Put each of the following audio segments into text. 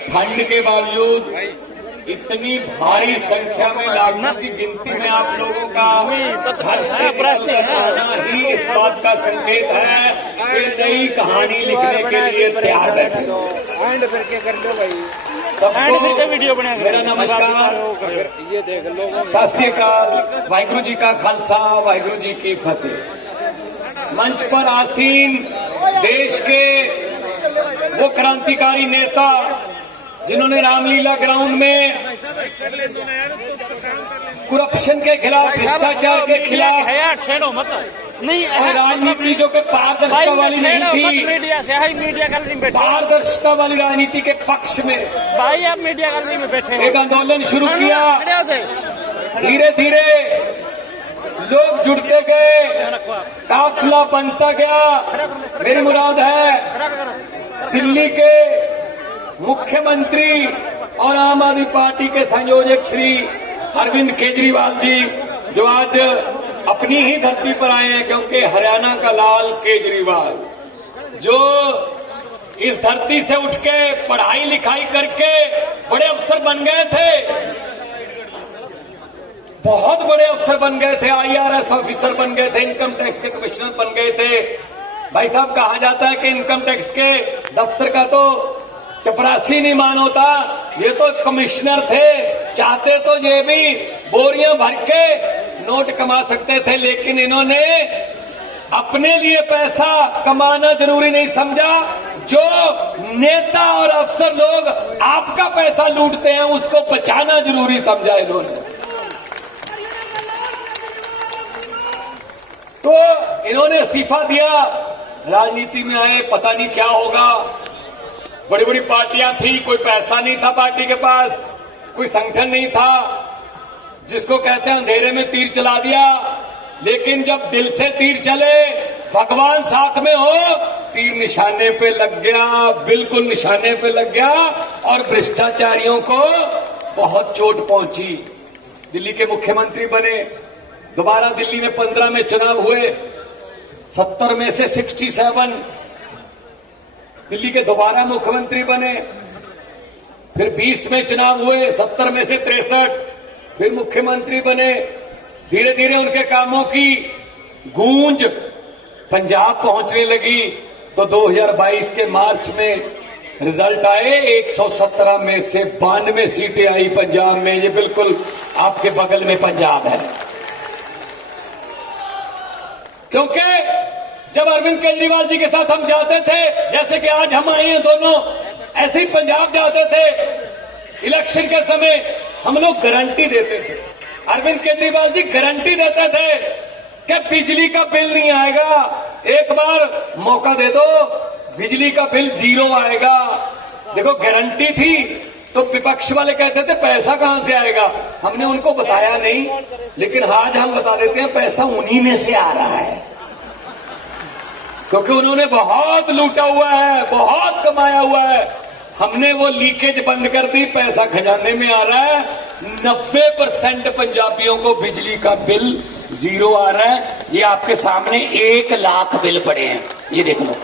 ठंड के बावजूद इतनी भारी संख्या में लाखों की गिनती में आप लोगों का घर से आना ही इस बात का संकेत है कि नई कहानी लिखने के लिए तैयार बैठे हो। सबको मेरा नमस्कार, ये देख लो, सत श्री अकाल, वाहिगुरु जी का खालसा, वाहिगुरु जी की फतेह। मंच पर आसीन देश के वो क्रांतिकारी नेता जिन्होंने रामलीला ग्राउंड में करप्शन के खिलाफ, भ्रष्टाचार के खिलाफ और राजनीति जो कि पारदर्शिता वाली नहीं थी, पारदर्शिता वाली राजनीति के पक्ष में भाई आप मीडिया गैलरी में बैठे एक आंदोलन शुरू किया। धीरे धीरे लोग जुड़ते गए, काफिला बनता गया। मेरी मुराद है दिल्ली के मुख्यमंत्री और आम आदमी पार्टी के संयोजक श्री अरविंद केजरीवाल जी, जो आज अपनी ही धरती पर आए हैं, क्योंकि हरियाणा का लाल केजरीवाल जो इस धरती से उठ के पढ़ाई लिखाई करके बड़े अफसर बन गए थे, बहुत बड़े अफसर बन गए थे, IRS ऑफिसर बन गए थे, इनकम टैक्स के कमिश्नर बन गए थे। भाई साहब, कहा जाता है कि इनकम टैक्स के दफ्तर का तो चपरासी नहीं मान होता, ये तो कमिश्नर थे। चाहते तो ये भी बोरियां भर के नोट कमा सकते थे, लेकिन इन्होंने अपने लिए पैसा कमाना जरूरी नहीं समझा। जो नेता और अफसर लोग आपका पैसा लूटते हैं, उसको बचाना जरूरी समझा इन्होंने। तो इन्होंने इस्तीफा दिया, राजनीति में आए, पता नहीं क्या होगा। बड़ी बड़ी पार्टियां थी, कोई पैसा नहीं था पार्टी के पास, कोई संगठन नहीं था, जिसको कहते हैं अंधेरे में तीर चला दिया। लेकिन जब दिल से तीर चले, भगवान साथ में हो, तीर निशाने पे लग गया, बिल्कुल निशाने पे लग गया और भ्रष्टाचारियों को बहुत चोट पहुंची। दिल्ली के मुख्यमंत्री बने, दोबारा दिल्ली में 15 में चुनाव हुए, 70 में से 67 दिल्ली के दोबारा मुख्यमंत्री बने। फिर 20 में चुनाव हुए, 70 में से 63 फिर मुख्यमंत्री बने। धीरे धीरे उनके कामों की गूंज पंजाब पहुंचने लगी, तो 2022 के मार्च में रिजल्ट आए, 117 में से 92 सीटें आई पंजाब में। ये बिल्कुल आपके बगल में पंजाब है। क्योंकि जब अरविंद केजरीवाल जी के साथ हम जाते थे, जैसे कि आज हम आए हैं दोनों, ऐसे ही पंजाब जाते थे इलेक्शन के समय, हम लोग गारंटी देते थे, अरविंद केजरीवाल जी गारंटी देते थे कि बिजली का बिल नहीं आएगा, एक बार मौका दे दो, बिजली का बिल 0 आएगा। देखो, गारंटी थी। तो विपक्ष वाले कहते थे पैसा कहां से आएगा, हमने उनको बताया नहीं, लेकिन आज हम बता देते हैं, पैसा उन्हीं में से आ रहा है, क्योंकि उन्होंने बहुत लूटा हुआ है, बहुत कमाया हुआ है। हमने वो लीकेज बंद कर दी, पैसा खजाने में आ रहा है। 90% पंजाबियों को बिजली का बिल 0 आ रहा है। ये आपके सामने 1 लाख बिल पड़े हैं, ये देख लो।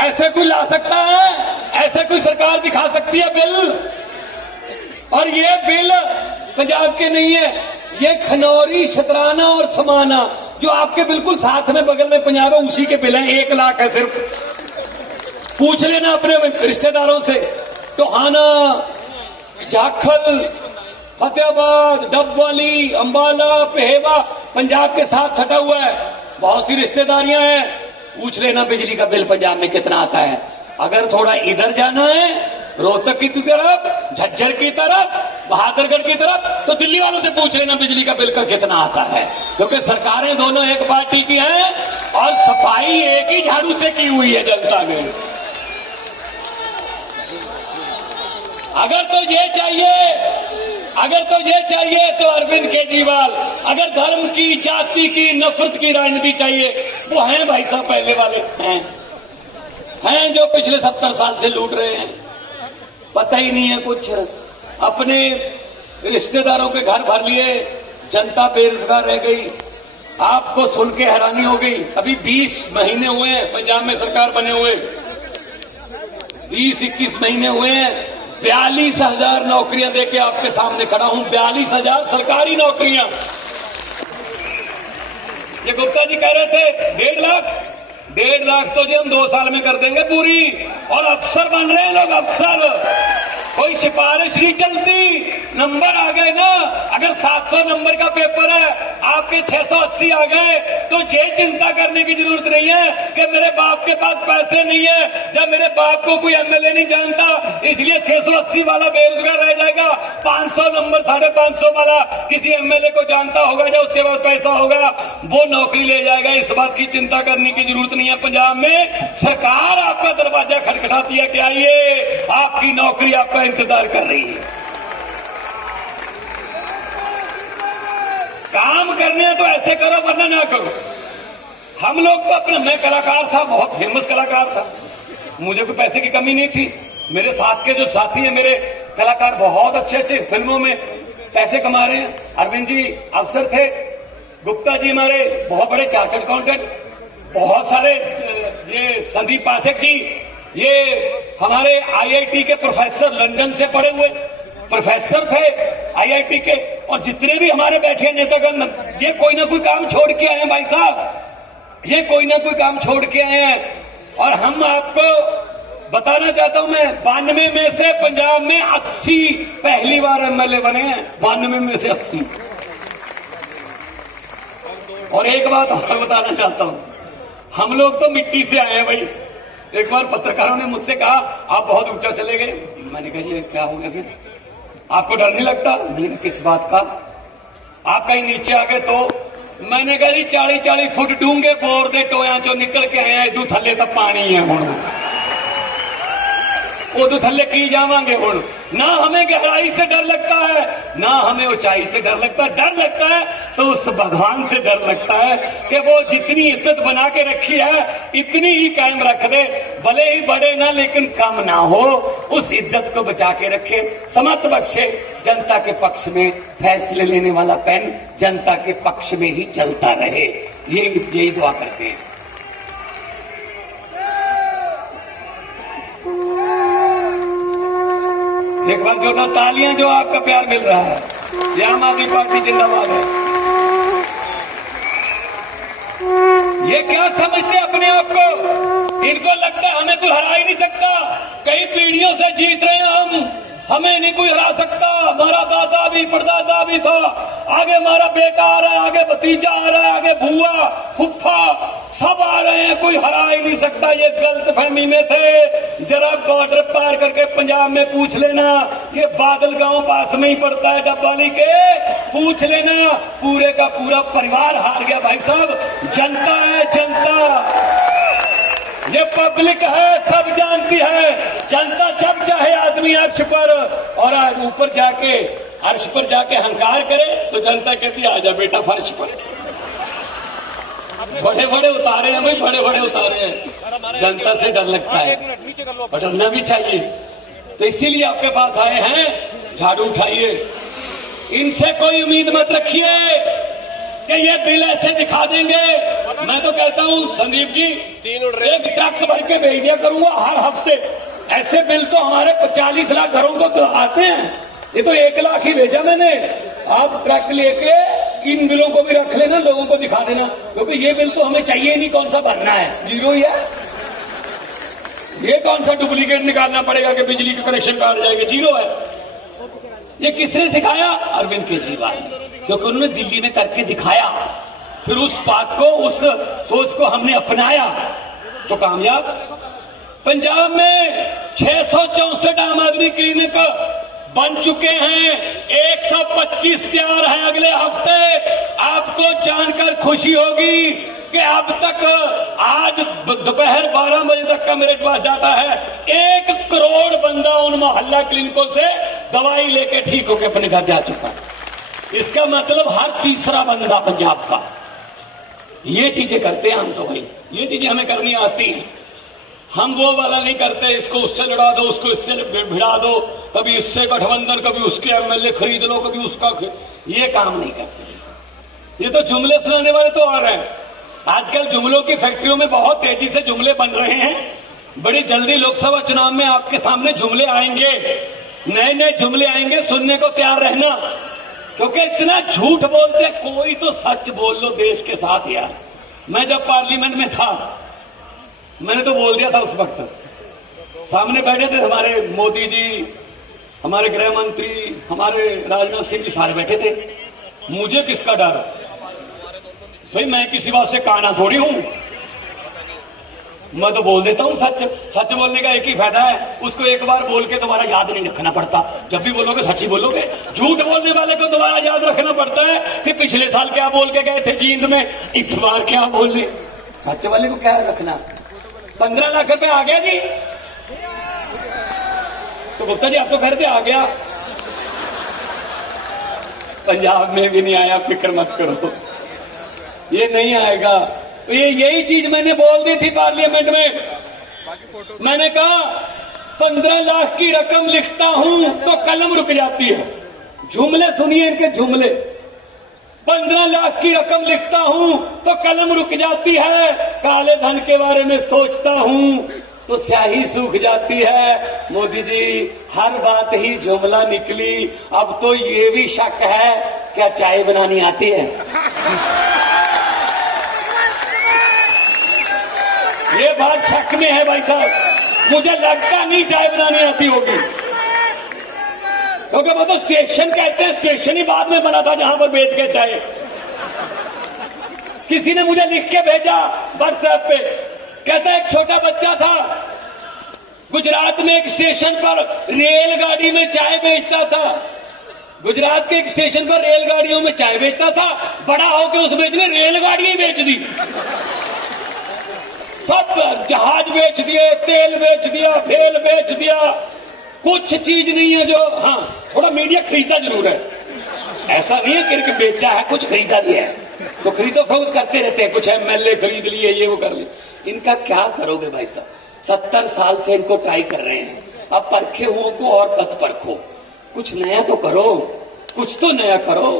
ऐसे कोई ला सकता है? ऐसे कोई सरकार दिखा सकती है बिल? और ये बिल पंजाब के नहीं है, ये खनौरी, शतराना और समाना, जो आपके बिल्कुल साथ में बगल में पंजाब है, उसी के बिल हैं। 1 लाख है सिर्फ। पूछ लेना अपने रिश्तेदारों से, टोहाना, जाखल, फतेहाबाद, डबवाली, अंबाला, पेहेवा पंजाब के साथ सटा हुआ है, बहुत सी रिश्तेदारियां हैं। पूछ लेना बिजली का बिल पंजाब में कितना आता है। अगर थोड़ा इधर जाना है, रोहतक की तरफ, झज्जर की तरफ, बहादुरगढ़ की तरफ, तो दिल्ली वालों से पूछ लेना बिजली का बिल का कितना आता है, क्योंकि सरकारें दोनों एक पार्टी की हैं और सफाई एक ही झाड़ू से की हुई है जनता ने। अगर तो ये चाहिए तो अरविंद केजरीवाल, अगर धर्म की, जाति की, नफरत की राजनीति चाहिए, वो हैं भाई साहब, पहले वाले हैं जो पिछले 70 साल से लूट रहे हैं। पता ही नहीं है कुछ, अपने रिश्तेदारों के घर भर लिए, जनता बेरोजगार रह गई। आपको सुन के हैरानी हो गई, अभी 20 महीने हुए हैं पंजाब में सरकार बने हुए, 20-21 महीने हुए हैं, 42,000 नौकरियां देके आपके सामने खड़ा हूं। 42,000 सरकारी नौकरियां। ये गुप्ता जी कह रहे थे 1.5 लाख तो जी हम 2 साल में कर देंगे पूरी, और अफसर बन रहे हैं लोग, अफसर। कोई सिफारिश नहीं चलती, नंबर आ गए ना। अगर 700 नंबर का पेपर है, आपके 680 आ गए, तो ये चिंता करने की जरूरत नहीं है कि मेरे बाप के पास पैसे नहीं है। जब मेरे बाप को कोई एमएलए नहीं जानता, इसलिए 680 वाला बेरोजगार रह जाएगा। 500 नंबर 550 वाला किसी एमएलए को जानता होगा, जब उसके पास पैसा होगा वो नौकरी ले जाएगा। इस बात की चिंता करने की जरूरत नहीं है। पंजाब में सरकार आपका दरवाजा खटखटाती है कि आइए, आपकी नौकरी आपका इंतजार कर रही है। काम करने हैं तो ऐसे करो, वरना ना करो। हम लोग तो अपने, मैं कलाकार था, बहुत फेमस कलाकार था, मुझे कोई पैसे की कमी नहीं थी। मेरे साथ के जो साथी हैं मेरे कलाकार, बहुत अच्छे अच्छे फिल्मों में पैसे कमा रहे हैं। अरविंद जी अफसर थे, गुप्ता जी हमारे बहुत बड़े चार्टर्ड अकाउंटेंट, बहुत सारे, ये संदीप पाठक जी, ये हमारे आईआईटी के प्रोफेसर, लंदन से पढ़े हुए प्रोफेसर थे आईआईटी के। और जितने भी हमारे बैठे नेतागण, ये कोई ना कोई काम छोड़ के आए हैं भाई साहब, ये कोई ना कोई काम छोड़ के आए हैं। और हम आपको बताना चाहता हूं, मैं 92 में से पंजाब में 80 पहली बार एमएलए बने हैं, 92 में से 80। और एक बात और बताना चाहता हूं, हम लोग तो मिट्टी से आए हैं भाई। एक बार पत्रकारों ने मुझसे कहा आप बहुत ऊंचा चले गए। मैंने कहा जी क्या हो गया फिर, आपको डर नहीं लगता? मैंने कहा किस बात का? आप कहीं नीचे आ गए तो? मैंने कहा जी 40-40 फुट डूंगे बोर दे टोया चो निकल के आए हैं, थले तो पानी है हुण, उदू थले की जावांगे हुण। ना हमें गहराई से डर लगता है, ना हमें ऊंचाई से डर लगता है। डर लगता है तो उस भगवान से डर लगता है कि वो जितनी इज्जत बना के रखी है इतनी ही कायम रख दे, भले ही बड़े ना लेकिन कम ना हो, उस इज्जत को बचा के रखे, समत बख्शे। जनता के पक्ष में फैसले लेने वाला पेन जनता के पक्ष में ही चलता रहे, यही दुआ करते हैं। एक बार जोरदार तालियां, जो आपका प्यार मिल रहा है। ये आम आदमी पार्टी जिंदाबाद है। ये क्या समझते अपने आप को? इनको लगता है हमें कोई हरा ही नहीं सकता, कई पीढ़ियों से जीत रहे हैं हम, हमें नहीं कोई हरा सकता। हमारा दादा भी परदादा भी था, आगे हमारा बेटा आ रहा है, आगे भतीजा आ रहा है, आगे बुआ फुफ्फा सब आ रहे हैं, कोई हरा ही नहीं सकता। ये गलत फहमी में थे। जरा बॉर्डर पार करके पंजाब में पूछ लेना, ये बादल गांव पास में ही पड़ता है डब्बाली के, पूछ लेना, पूरे का पूरा परिवार हार गया भाई साहब। जनता है, जनता, ये पब्लिक है, सब जानती है। जनता जब चाहे आदमी अर्श पर, और ऊपर जाके अर्श पर जाके हंकार करे तो जनता कहती है आजा बेटा फर्श पर। बड़े बड़े उतारे हैं भाई, बड़े बड़े उतारे हैं। जनता से डर लगता है और डरना भी चाहिए। तो इसीलिए आपके पास आए हैं, झाड़ू उठाइए। इनसे कोई उम्मीद मत रखिए कि ये बिल ऐसे दिखा देंगे। मैं तो कहता हूं संदीप जी, एक ट्रक भर के भेज दिया करूंगा हर हफ्ते। ऐसे बिल तो हमारे 40 लाख घरों को तो आते हैं, ये तो 1 लाख ही भेजा मैंने। आप ट्रक लेके इन बिलों को भी रख लेना, लोगों को दिखा देना, क्योंकि ये बिल तो हमें चाहिए नहीं। कौन सा भरना है, जीरो ही है। ये कौन सा डुप्लीकेट निकालना पड़ेगा कि बिजली के कनेक्शन काट जाएंगे, जीरो है। ये किसने सिखाया? अरविंद केजरीवाल ने, क्योंकि उन्होंने दिल्ली में करके दिखाया। फिर उस बात को, उस सोच को हमने अपनाया तो कामयाब। पंजाब में 664 आम आदमी क्लिनिक बन चुके हैं, 125 तैयार हैं अगले हफ्ते। आपको जानकर खुशी होगी कि अब तक, आज दोपहर 12 बजे तक का मेरे पास डाटा है, 1 करोड़ बंदा उन मोहल्ला क्लिनिकों से दवाई लेके ठीक होकर अपने घर जा चुका है। इसका मतलब हर तीसरा बंदा पंजाब का। ये चीजें करते हैं हम तो भाई, ये चीजें हमें करनी आती हैं। हम वो वाला नहीं करते, इसको उससे लड़ा दो, उसको इससे भिड़ा दो, कभी इससे गठबंधन, कभी उसके एमएलए खरीद लो, कभी उसका, ये काम नहीं करते। ये तो जुमले सुनाने वाले तो और हैं। आजकल जुमलों की फैक्ट्रियों में बहुत तेजी से जुमले बन रहे हैं। बड़ी जल्दी लोकसभा चुनाव में आपके सामने जुमले आएंगे, नए नए जुमले आएंगे, सुनने को तैयार रहना। क्योंकि इतना झूठ बोलते, कोई तो सच बोल लो देश के साथ यार। मैं जब पार्लियामेंट में था, मैंने तो बोल दिया था उस वक्त, सामने बैठे थे हमारे मोदी जी, हमारे गृह मंत्री, हमारे राजनाथ सिंह जी, सारे बैठे थे। मुझे किसका डर भाई, मैं किसी बात से काना थोड़ी हूं। मैं तो बोल देता हूं सच। सच बोलने का एक ही फायदा है, उसको एक बार बोल के दोबारा याद नहीं रखना पड़ता। जब भी बोलोगे सच ही बोलोगे। झूठ बोलने वाले को दोबारा याद रखना पड़ता है कि पिछले साल क्या बोल के गए थे जींद में, इस बार क्या बोले। सच वाले को क्या रखना। 15 लाख रुपए आ गया जी, तो गुप्ता जी आप तो कह रहे थे आ गया। पंजाब में भी नहीं आया, फिक्र मत करो, ये नहीं आएगा। ये यही चीज मैंने बोल दी थी पार्लियामेंट में। मैंने कहा 15 लाख की रकम लिखता हूं तो कलम रुक जाती है। जुमले सुनिए इनके जुमले। 15 लाख की रकम लिखता हूं तो कलम रुक जाती है, काले धन के बारे में सोचता हूं तो स्याही सूख जाती है। मोदी जी हर बात ही जुमला निकली, अब तो ये भी शक है क्या चाय बनानी आती है। ये बात शक में है भाई साहब, मुझे लगता नहीं चाय बनानी आती होगी। क्योंकि वो तो स्टेशन कहते हैं, स्टेशन ही बाद में बना था जहां पर बेच के चाय। किसी ने मुझे लिख के भेजा व्हाट्सएप पे, कहता है एक छोटा बच्चा था, गुजरात में एक स्टेशन पर रेलगाड़ी में चाय बेचता था। गुजरात के एक स्टेशन पर रेलगाड़ियों में चाय बेचता था, बड़ा होकर उस बेचने रेलगाड़ी बेच दी। सब जहाज बेच दिए, तेल बेच दिया, फेल बेच दिया। कुछ चीज नहीं है जो, हाँ थोड़ा मीडिया खरीदा जरूर है। ऐसा नहीं है कि बेचा है, कुछ खरीदा भी है। तो खरीदो फरोख्त करते रहते हैं, कुछ एमएलए खरीद लिए, ये वो कर लिए। इनका क्या करोगे भाई साहब, 70 साल से इनको ट्राई कर रहे हैं। अब परखे हुओं को और मत परखो, कुछ नया तो करो, कुछ तो नया करो।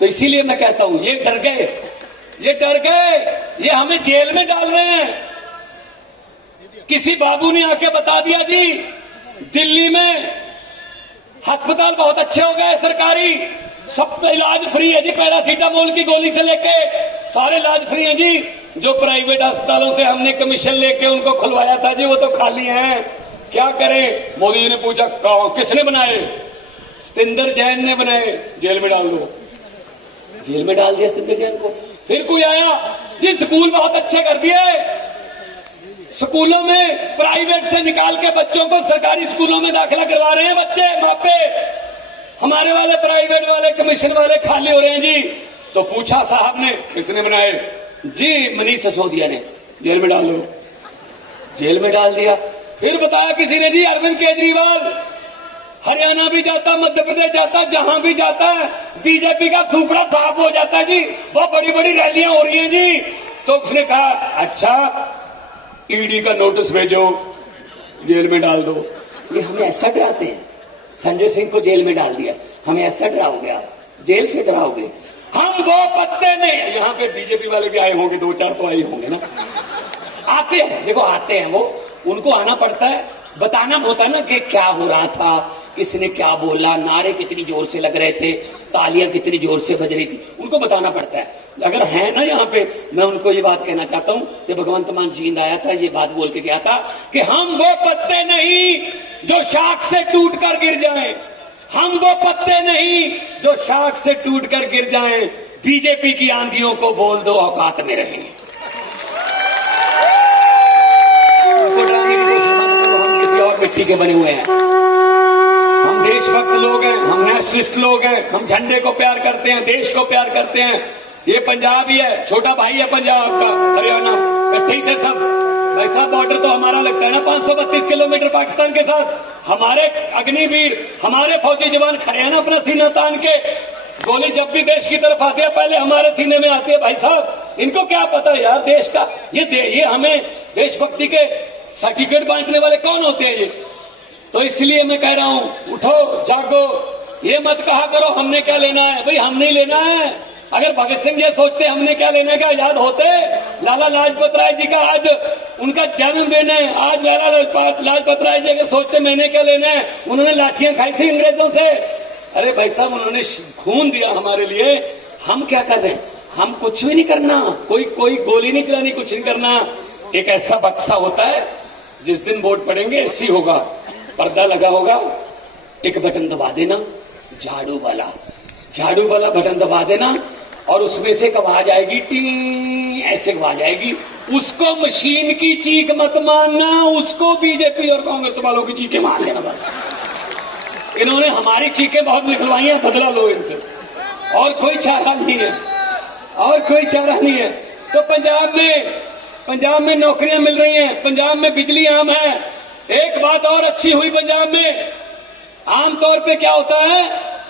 तो इसीलिए मैं कहता हूं ये डर गए, ये डर गए, ये हमें जेल में डाल रहे हैं। किसी बाबू ने आके बता दिया जी दिल्ली में अस्पताल बहुत अच्छे हो गए सरकारी, सब इलाज फ्री है जी, पैरासीटामोल की गोली से लेके सारे इलाज फ्री है जी। जो प्राइवेट अस्पतालों से हमने कमीशन लेके उनको खुलवाया था जी, वो तो खाली हैं। क्या करें। मोदी जी ने पूछा किसने बनाए, सतिंदर जैन ने बनाए, जेल में डाल दो। जेल में डाल दिया सतिंदर जैन को। फिर कोई आया जी स्कूल बहुत अच्छे कर दिए, स्कूलों में प्राइवेट से निकाल के बच्चों को सरकारी स्कूलों में दाखिला करवा रहे हैं बच्चे, मापे। हमारे वाले प्राइवेट वाले कमीशन वाले खाली हो रहे हैं जी। तो पूछा साहब ने किसने बनाए, जी मनीष सिसोदिया ने, जेल में डाल दो। जेल में डाल दिया। फिर बताया किसी ने जी अरविंद केजरीवाल हरियाणा भी जाता, मध्य प्रदेश जाता, जहां भी जाता है बीजेपी का सुपड़ा साफ हो जाता है जी, बहुत बड़ी बड़ी रैलियां हो रही हैं जी। तो उसने कहा अच्छा ईडी का नोटिस भेजो, जेल में डाल दो। ये हमें ऐसा डराते हैं। संजय सिंह को जेल में डाल दिया, हमें ऐसा डराओगे आप, जेल से डराओगे। हम वो पत्ते में, यहाँ पे बीजेपी वाले भी आए होंगे, 2-4 तो आए होंगे ना, आते हैं, देखो आते हैं वो, उनको आना पड़ता है, बताना होता है ना कि क्या हो रहा था, किसने क्या बोला, नारे कितनी जोर से लग रहे थे, तालियां कितनी जोर से बज रही थी, उनको बताना पड़ता है। अगर है ना यहाँ पे, मैं उनको ये बात कहना चाहता हूं कि भगवंत मान जींद आया था, ये बात बोल के गया था कि हम वो पत्ते नहीं जो शाख से टूट कर गिर जाएं, हम वो पत्ते नहीं जो शाख से टूट कर गिर जाएं। बीजेपी की आंधियों को बोल दो औकात में रहें। हम किसी और मिट्टी के बने हुए हैं, हम देशभक्त लोग हैं, हम नेशनलिस्ट लोग हैं, हम झंडे को प्यार करते हैं, देश को प्यार करते हैं। ये पंजाब ही है, छोटा भाई है पंजाब का, हरियाणा इकट्ठे ही थे सब। वैसा बॉर्डर तो हमारा लगता है ना 532 किलोमीटर पाकिस्तान के साथ। हमारे अग्निवीर, हमारे फौजी जवान खड़े हैं ना अपना सीना तान के। गोली जब भी देश की तरफ आती है पहले हमारे सीने में आती है भाई साहब। इनको क्या पता यार देश का, ये हमें देशभक्ति के सर्टिफिकेट बांटने वाले कौन होते हैं ये। तो इसलिए मैं कह रहा हूं उठो जागो, ये मत कहा करो हमने क्या लेना है, भाई हम नहीं लेना है। अगर भगत सिंह ये सोचते हमने क्या लेने का, आजाद होते। लाला लाजपत राय जी का आज उनका जन्मदिन है, आज लाला लाजपत राय जी अगर सोचते मैंने क्या लेना है, उन्होंने लाठियां खाई थी अंग्रेजों से। अरे भाई साहब, उन्होंने खून दिया हमारे लिए, हम क्या कर रहे हैं? हम कुछ भी नहीं करना, कोई गोली नहीं चलानी, कुछ नहीं करना। एक ऐसा बक्सा होता है, जिस दिन वोट पड़ेंगे ऐसी होगा, पर्दा लगा होगा, एक बटन दबा देना, झाड़ू वाला बटन दबा देना, और उसमें से एक आवाज आएगी, टी ऐसे आवाज आएगी। उसको मशीन की चीख मत मानना, उसको बीजेपी और कांग्रेस वालों की चीखें मान लेना बस। इन्होंने हमारी चीखें बहुत निकलवाई हैं, बदला लो इनसे, और कोई चारा नहीं है, और कोई चारा नहीं है। तो पंजाब में नौकरियां मिल रही हैं, पंजाब में बिजली आम है। एक बात और अच्छी हुई पंजाब में, आमतौर पे क्या होता है,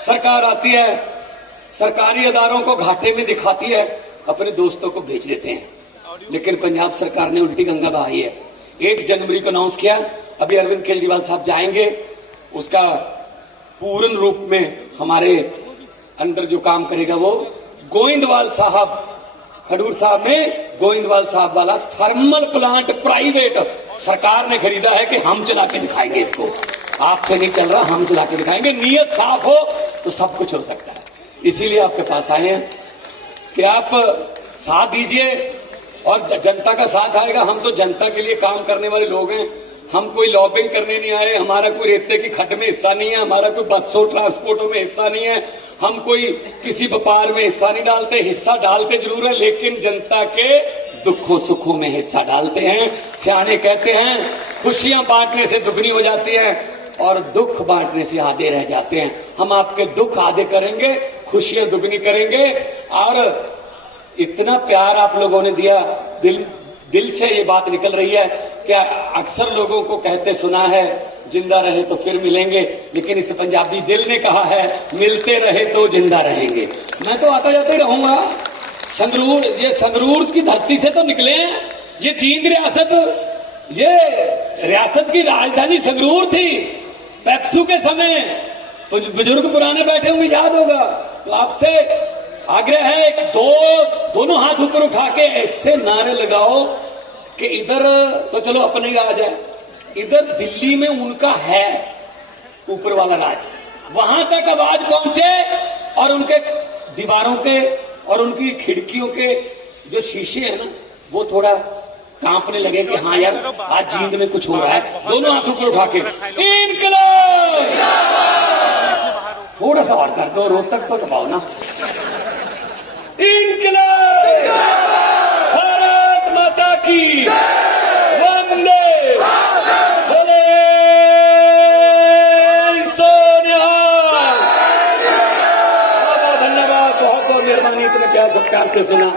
सरकार आती है, सरकारी अदारों को घाटे में दिखाती है, अपने दोस्तों को भेज देते हैं। लेकिन पंजाब सरकार ने उल्टी गंगा बहाई है। 1 जनवरी को अनाउंस किया, अभी अरविंद केजरीवाल साहब जाएंगे, उसका पूर्ण रूप में हमारे अंडर जो काम करेगा वो गोविंदवाल साहब, खडूर साहब में गोविंदवाल साहब वाला थर्मल प्लांट प्राइवेट सरकार ने खरीदा है कि हम चला के दिखाएंगे इसको। आपसे नहीं चल रहा, हम चला के दिखाएंगे। नीयत साफ हो तो सब कुछ हो सकता है। इसीलिए आपके पास आए हैं कि आप साथ दीजिए, और जनता का साथ आएगा। हम तो जनता के लिए काम करने वाले लोग हैं, हम कोई लॉबिंग करने नहीं आए, हमारा कोई रेते की खड्ड में हिस्सा नहीं है, हमारा कोई बसों ट्रांसपोर्टों में हिस्सा नहीं है, हम कोई किसी व्यापार में हिस्सा नहीं डालते। हिस्सा डालते जरूर है, लेकिन जनता के दुखों सुखों में हिस्सा डालते हैं। सियाने कहते हैं, खुशियां बांटने से दुगनी हो जाती है और दुख बांटने से आधे रह जाते हैं। हम आपके दुख आधे करेंगे, खुशियां दुगनी करेंगे। और इतना प्यार आप लोगों ने दिया, दिल से ये बात निकल रही है कि अक्सर लोगों को कहते सुना है, जिंदा रहे तो फिर मिलेंगे, लेकिन इस पंजाबी दिल ने कहा है, मिलते रहे तो जिंदा रहेंगे। मैं तो आता जाता ही रहूंगा। संगरूर, ये संगरूर की धरती से तो निकले हैं, ये जींद रियासत, ये रियासत की राजधानी संगरूर थी। पेप्सू के समय बुजुर्ग पुराने बैठे होंगे, याद होगा। तो आपसे आग्रह है, दोनों हाथ ऊपर उठा के ऐसे नारे लगाओ कि इधर तो चलो अपने ही राज है, इधर दिल्ली में उनका है ऊपर वाला राज, वहां तक आवाज पहुंचे और उनके दीवारों के और उनकी खिड़कियों के जो शीशे हैं ना, वो थोड़ा कांपने लगे कि हाँ यार, आज जींद में कुछ हो रहा है। दोनों हाथ ऊपर उठा के इनकलाब, थोड़ा सा और कर दो, रोहतक तो दबाओ ना। इनकलाब, भारत माता की वंदे, बोले सोनिहाल। बहुत बहुत धन्यवाद, बहुत बहुत मेहरबानी, इतने प्यार सत्कार से सुना।